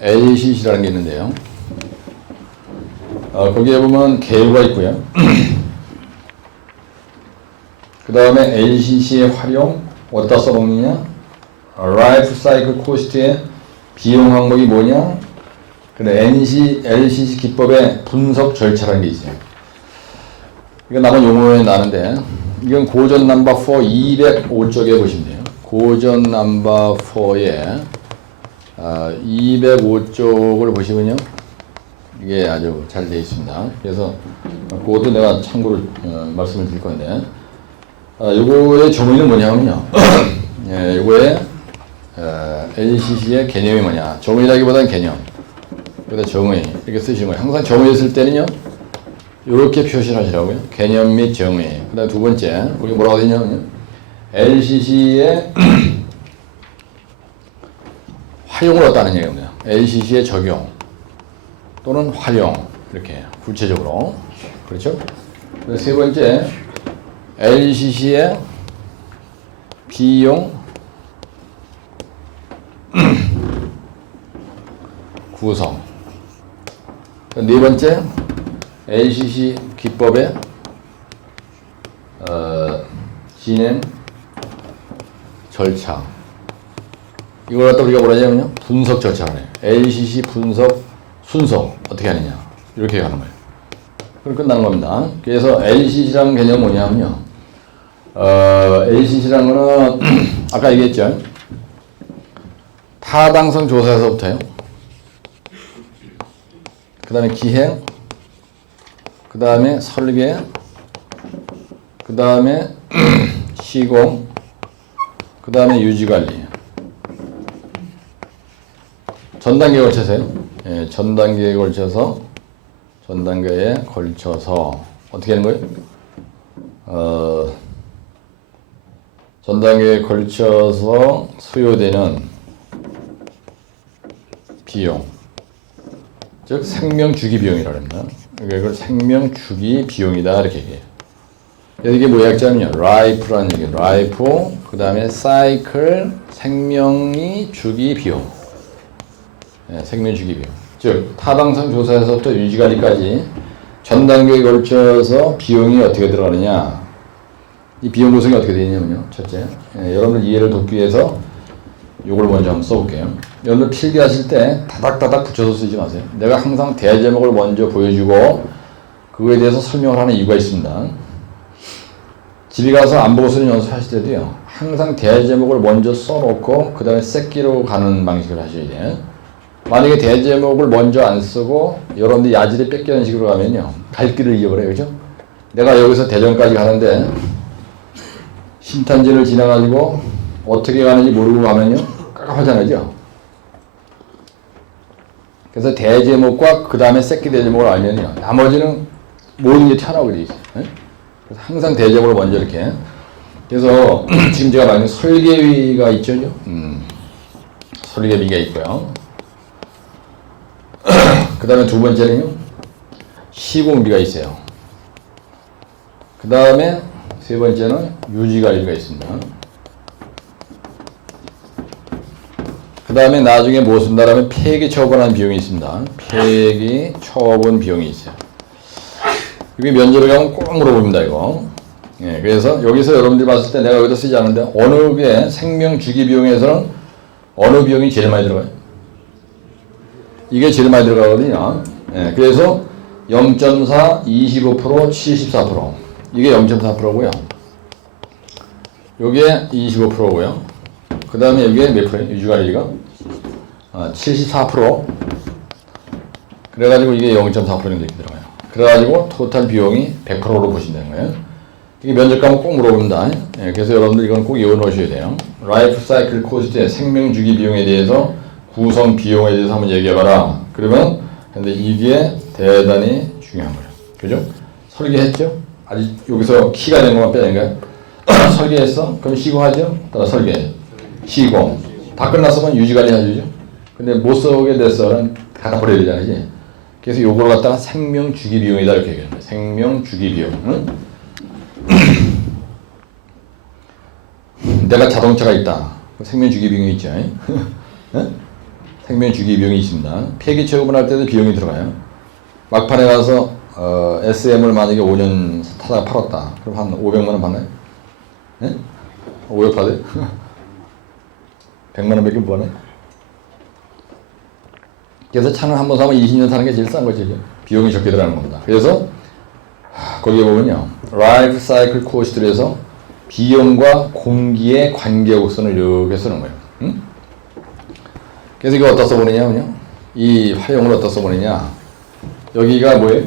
LCC라는 게 있는데요. 거기에 보면 계류가 있고요. 그 다음에 LCC의 활용, 어디다 써먹느냐? 라이프 사이클 코스트의 비용 항목이 뭐냐? 그래, LCC 기법의 분석 절차라는 게 있어요. 이거 남은 용어에 나는데, 이건 고전 넘버 4 205쪽에 보시면 돼요. 고전 넘버 4에 205쪽을 보시면요. 이게 아주 잘 되어 있습니다. 그래서 그것도 내가 참고로 말씀을 드릴 건데, 요거의 정의는 뭐냐면요. 예, 요거의 LCC의 개념이 뭐냐. 정의라기보다는 개념. 그다음 정의 이렇게 쓰시는 거예요. 항상 정의 쓸 때는요. 이렇게 표시를 하시라고요. 개념 및 정의. 그 다음 두 번째, 우리 뭐라고 되냐면요. LCC의 활용을 얻다는 얘기입니다. LCC의 적용 또는 활용. 이렇게 구체적으로. 그렇죠? 세 번째, LCC의 비용 구성. 네 번째, LCC 기법의 진행 절차. 이걸 갖다 우리가 뭐라 하냐면요. 분석 절차를 해요. LCC 분석 순서 어떻게 하느냐. 이렇게 가는 거예요. 그럼 끝나는 겁니다. 그래서 LCC라는 개념은 뭐냐면요. LCC라는 거는 아까 얘기했죠. 타당성 조사에서부터요. 그 다음에 기행, 그 다음에 설계, 그 다음에 시공, 그 다음에 유지관리. 전 단계에 걸쳐서요. 예, 전 단계에 걸쳐서 어떻게 하는 거예요? 전 단계에 걸쳐서 소요되는 비용. 즉 생명 주기 비용이라고 합니다. 이걸 생명 주기 비용이다 이렇게 얘기해요. 그래서 이게 뭐의 약자면요. 라이프라는 얘기예요. 라이프, 그 다음에 사이클, 생명이 주기 비용. 네, 생명 주기 비용. 즉 타당성 조사에서부터 유지관리까지 전 단계에 걸쳐서 비용이 어떻게 들어가느냐. 이 비용 구성이 어떻게 되냐면요. 첫째, 여러분들 이해를 돕기 위해서 요걸 먼저 한번 써볼게요. 여러분들 필기하실 때 다닥다닥 붙여서 쓰지 마세요. 내가 항상 대제목을 먼저 보여주고 그거에 대해서 설명을 하는 이유가 있습니다. 집에 가서 안 보고 쓰는 연습하실 때도요. 항상 대제목을 먼저 써놓고 그 다음에 새끼로 가는 방식을 하셔야 돼요. 만약에 대제목을 먼저 안 쓰고 여러분들 야지를 뺏기는 식으로 가면요. 갈 길을 잃어버려요. 그죠? 내가 여기서 대전까지 가는데 신탄진을 지나가지고 어떻게 가는지 모르고 가면요. 깝깝하잖아요. 그죠? 그래서 대제목과 그 다음에 새끼 대제목을 알면요. 나머지는 모든 게 튀어나오게 돼 있어요. 그래서 항상 대제목을 먼저 이렇게. 그래서 지금 제가 말하는 설계비가 있죠. 설계비가 있고요. 그 다음에 두 번째는요. 시공비가 있어요. 그 다음에 세 번째는 유지관리가 있습니다. 그 다음에 나중에 뭐 쓴다라면 폐기 처분하는 비용이 있습니다. 폐기 처분 비용이 있어요. 이게 면접에 가면 꼭 물어봅니다, 이거. 예, 그래서 여기서 여러분들이 봤을 때 내가 여기다 쓰지 않는데 어느 게 생명 주기 비용에서는 어느 비용이 제일 많이 들어가요? 이게 제일 많이 들어가거든요. 예, 그래서 0.4, 25%, 74%. 이게 0.4%고요. 요게 25%고요. 그 다음에 여기에 몇 프로예요? 유지관리가? 74%. 그래가지고 이게 0.4% 정도 이렇게 들어가요. 그래가지고 토탈 비용이 100%로 보신다는 거예요. 이게 면접 가면 꼭 물어봅니다. 예, 그래서 여러분들 이건 꼭 외워놓으셔야 돼요. 라이프 사이클 코스트의 생명 주기 비용에 대해서 구성 비용에 대해서 한번 얘기해봐라. 그러면 근데 이게 대단히 중요한 거예요. 그죠? 설계했죠? 아직 여기서 키가 된 것만 빼야 되는 거예요. 설계했어? 그럼 시공하죠? 따라 설계. 시공. 다 끝났으면 유지관리 해주죠? 근데 못 쓰게 됐어는 갖다 버려야 되잖아요. 그치? 그래서 요걸 갖다가 생명 주기 비용이다 이렇게 얘기하는 거예요. 생명 주기 비용. 응? 내가 자동차가 있다. 생명 주기 비용이 있죠. 응? 생명 주기 비용이 있습니다. 폐기 취급을 할 때도 비용이 들어가요. 막판에 가서 SM을 만약에 5년 타다가 팔았다. 그럼 한 500만 원 받나요? 네? 500 받아요? 100만 원밖에 못 받나요? 그래서 차는 한 번 사면 20년 사는 게 제일 싼 거죠. 비용이 적게 들어가는 겁니다. 그래서 거기에 보면요. 라이프 사이클 코스트를 해서 비용과 공기의 관계곡선을 이렇게 쓰는 거예요. 응? 그래서 이거 어디다 써보느냐면요. 이 활용을 어디다 써보느냐. 여기가 뭐예요?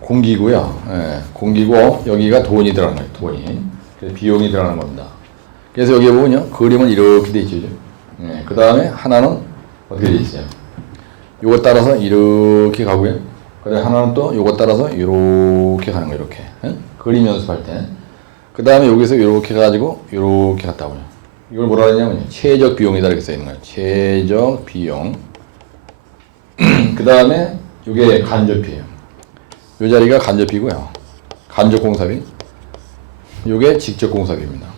공기고요. 예, 공기고 여기가 돈이 들어가는 거예요. 돈이. 그래서 비용이 들어가는 겁니다. 그래서 여기 보면요. 그림은 이렇게 돼 있죠. 예, 그 다음에 하나는 어떻게 돼 있어요? 요거 따라서 이렇게 가고요. 그다음에 하나는 또 요거 따라서 이렇게 가는 거예요. 이렇게. 예? 그림 연습할 때. 그 다음에 여기서 이렇게 가지고 이렇게 갔다 오요. 이걸 뭐라 하냐면 최적 비용이다 이렇게 써 있는 거예요. 최적 비용. 그 다음에 이게 간접비예요. 이 자리가 간접비고요. 간접 공사비. 이게 직접 공사비입니다.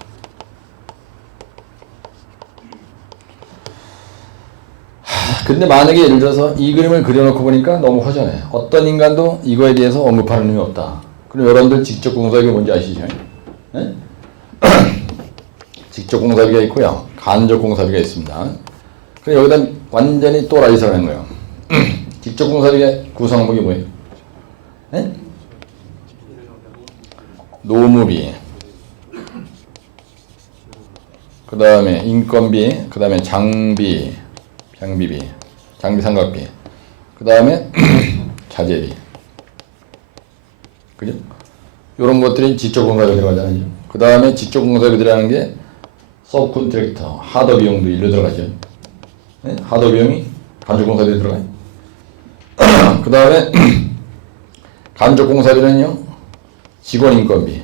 근데 만약에 예를 들어서 이 그림을 그려놓고 보니까 너무 허전해. 어떤 인간도 이거에 대해서 언급하는 의미 없다. 그럼 여러분들 직접 공사비가 뭔지 아시죠? 네? 직접 공사비가 있고요. 간접 공사비가 있습니다. 그럼 여기다 완전히 또라이서 하는 거예요. 직접 공사비의 구성목이 뭐예요? 네? 노무비, 그 다음에 인건비, 그 다음에 장비비, 장비 삼각비, 그 다음에 자재비. 그죠? 요런 것들이 직접 공사비 들어가잖아요. 그 다음에 직접 공사비 들어가는 게 서브컨트랙터, 하더 비용도 일로 들어가죠. 네? 하더 비용이 간접 공사비에 들어가요. 그 다음에 간접 공사비는요, 직원 인건비,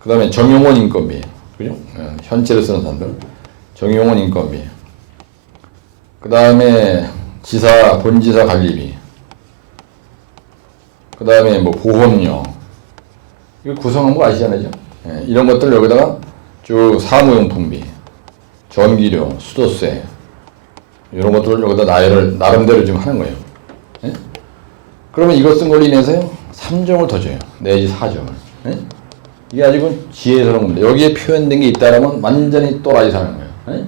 그 다음에 정용원 인건비, 그죠? 현재를 쓰는 사람들, 정용원 인건비, 그 다음에 지사, 본지사 관리비, 그 다음에 뭐 보험료, 이거 구성한 거 아시잖아요. 예, 이런 것들 여기다가 쭉 사무용품비, 전기료, 수도세, 이런 것들을 여기다 나름대로 좀 하는 거예요. 예? 그러면 이것 쓴 걸로 인해서요, 3점을 더 줘요. 내지 4점을. 예? 이게 아주 지혜스러운 겁니다. 여기에 표현된 게 있다라면 완전히 또라이 사는 거예요. 예?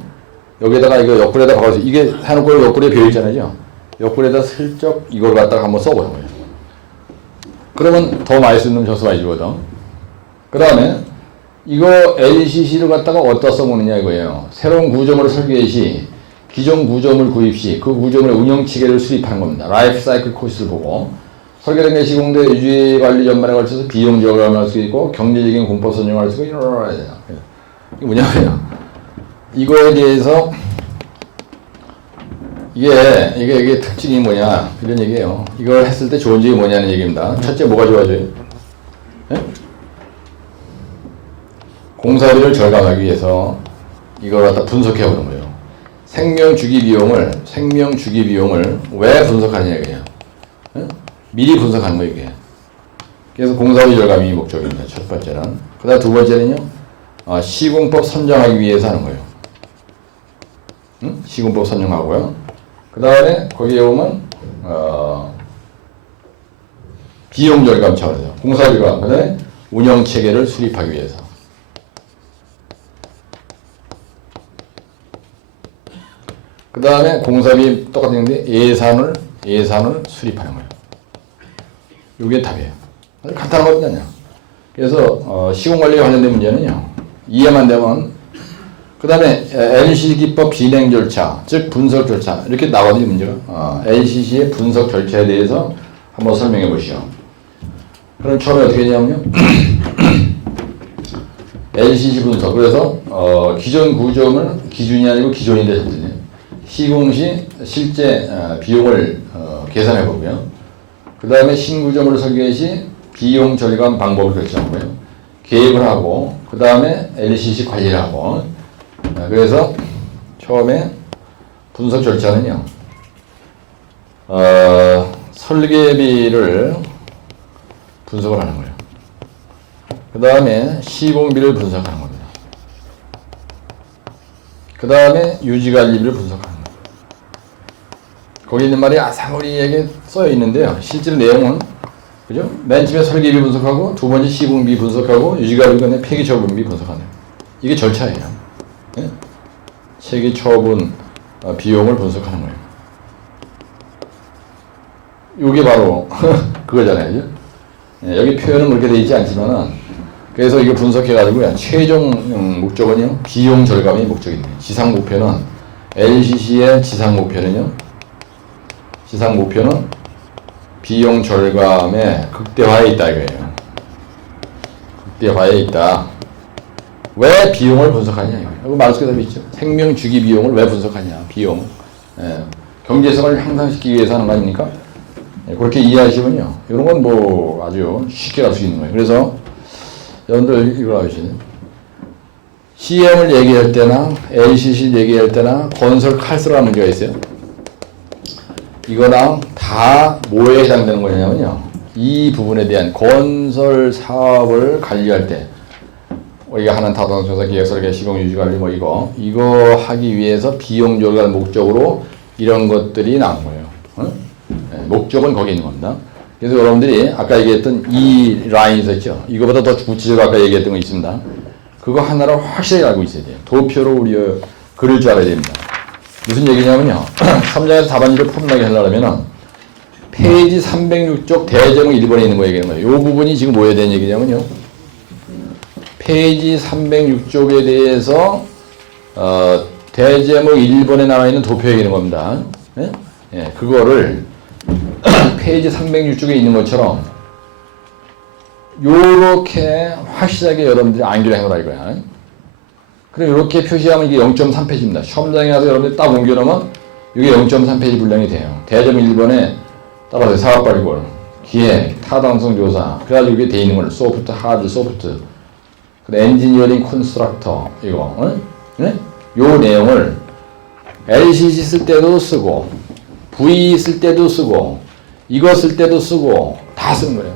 여기에다가 이거 옆구리에다 박아서, 이게 해놓고 옆구리에 비어있잖아요. 옆구리에다 슬쩍 이걸 갖다가 한번 써보는 거예요. 그러면 더 많이 쓰는 점수 많이 주거든. 그 다음에 이거 LCC를 갖다가 어디다 써보느냐 이거예요. 새로운 구조물을 설계 시 기존 구조물 구입 시 그 구조물의 운영 체계를 수립하는 겁니다. 라이프 사이클 코스를 보고 설계된 게 시공대 유지 관리 전반에 걸쳐서 비용 절감할 수 있고 경제적인 공법 선정할 수 있고 이러야 돼요. 이게 뭐냐면요. 이거에 대해서 이게 특징이 뭐냐 이런 얘기예요. 이걸 했을 때 좋은 점이 뭐냐는 얘기입니다. 첫째 뭐가 좋아져요? 네? 공사비를 절감하기 위해서 이걸 갖다 분석해 보는 거예요. 생명 주기 비용을 왜 분석하느냐 이거예요. 네? 미리 분석하는 거예요 이게. 그래서 공사비 절감이 목적입니다. 첫 번째는. 그다음 두 번째는요. 시공법 선정하기 위해서 하는 거예요. 응? 시공법 선정하고요. 그 다음에 거기에 오면 비용 절감 차원에서 공사비가 그 다음에 운영 체계를 수립하기 위해서. 그 다음에 공사비 똑같은 건데 예산을 수립하는 거예요. 이게 답이에요. 아주 간단한 거거든요. 그래서 시공관리에 관련된 문제는요. 이해만 되면 그 다음에 LCC 기법 진행 절차, 즉 분석 절차 이렇게 나거든요 문제가. LCC의 분석 절차에 대해서 한번 설명해 보시죠. 그럼 처음에 어떻게 했냐면요. LCC 분석. 그래서 기존 구조물 기준이 아니고 기존이 되셨거든요. 시공 시 실제 비용을 계산해 보고요. 그 다음에 신구조물 설계 시 비용 절감 방법을 결정하고요. 계획을 하고 그 다음에 LCC 관리를 하고. 그래서 처음에 분석 절차는요. 설계비를 분석을 하는 거예요. 그 다음에 시공비를 분석하는 겁니다. 그 다음에 유지관리비를 분석하는 거예요. 거기 있는 말이 아사모리에게 써 있는데요. 실제로 내용은 그죠? 맨 처음에 설계비 분석하고 두 번째 시공비 분석하고 유지관리비 내 폐기 처분비 분석하는 이게 절차예요. 네? 폐기 처분 비용을 분석하는 거예요. 이게 바로 그거잖아요. 그죠? 네, 여기 표현은 그렇게 되어 있지 않지만은 그래서 이거 분석해가지고요. 최종 목적은요. 비용 절감이 목적입니다. 지상 목표는 LCC의 지상 목표는요. 지상 목표는 비용 절감의 극대화에 있다 이거예요. 극대화에 있다. 왜 비용을 분석하냐 이거예요. 여기 마르크스 답이 있죠. 생명 주기 비용을 왜 분석하냐. 비용. 예. 경제성을 향상시키기 위해서 하는 거 아닙니까? 예. 그렇게 이해하시면요. 이런 건 뭐 아주 쉽게 갈 수 있는 거예요. 그래서 여러분들 이거 하시네. CM을 얘기할 때나 LCC를 얘기할 때나 건설 칼스라는 문제가 있어요. 이거랑 다 뭐에 해당되는 거냐면요. 이 부분에 대한 건설 사업을 관리할 때 우리가 하는 타당조사 계획설계 시공 유지관리 뭐 이거 하기 위해서 비용 절감 목적으로 이런 것들이 나온 거예요. 어? 네, 목적은 거기 있는 겁니다. 그래서 여러분들이 아까 얘기했던 이 라인이 있었죠. 이거보다 더 구체적으로 아까 얘기했던 거 있습니다. 그거 하나를 확실히 알고 있어야 돼요. 도표로 우리 그릴 줄 알아야 됩니다. 무슨 얘기냐면요. 3장에서 답안지를 폼나게 하려면 페이지 306쪽 대제목 1번에 있는 거 얘기하는 거예요. 이 부분이 지금 뭐에 대한 얘기냐면요. 페이지 306쪽에 대해서 대제목 1번에 나와 있는 도표 얘기하는 겁니다. 예? 예, 그거를 페이지 306쪽에 있는 것처럼 요렇게 확실하게 여러분들이 안기를 해놓으라 이거야. 그럼 이렇게 표시하면 이게 0.3페이지입니다. 시험장에 가서 여러분들이 딱 옮겨놓으면 이게 0.3페이지 분량이 돼요. 대점 1번에 따라서 사업발굴, 기획, 타당성 조사, 그래가지고 이게 돼 있는 걸 소프트, 하드, 소프트, 엔지니어링 콘스트럭터 이거, 네? 요 내용을 LCC 쓸 때도 쓰고, V 쓸 때도 쓰고, 이거 쓸 때도 쓰고 다 쓰는 거예요.